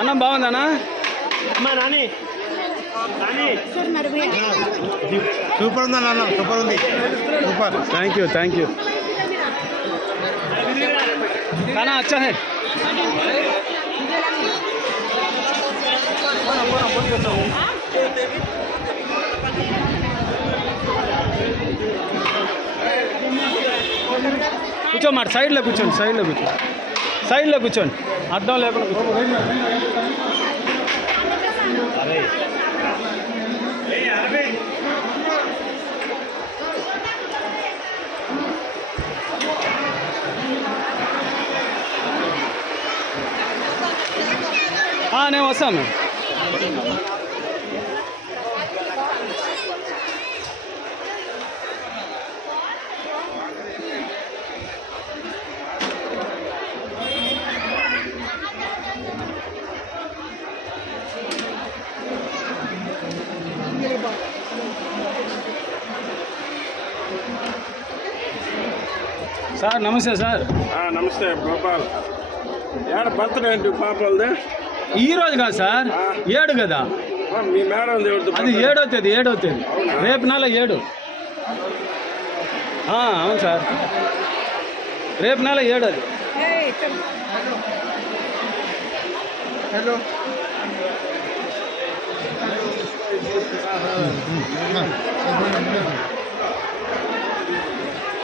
అన్న బాగుందన్నా అమ్మా నాని సూపర్ ఉందన్న, సూపర్ ఉంది, సూపర్. थैंक यू खाना अच्छा है కూర్చో మాట సైడ్లో కూర్చోండి సైడ్లో కూర్చోండి అడ్డం లేకుండా కూర్చోండి. నేను వస్తాను సార్ నమస్తే సార్. నమస్తే గోపాల్. ఏడ బర్త్డే ఏంటి పాపలది? ఈ రోజు కాదు సార్, 7 కదా. మీ మేడం అది 7వ తేదీ. రేపు నెల 7. అవును సార్, రేపు నెల 7 అది. హలో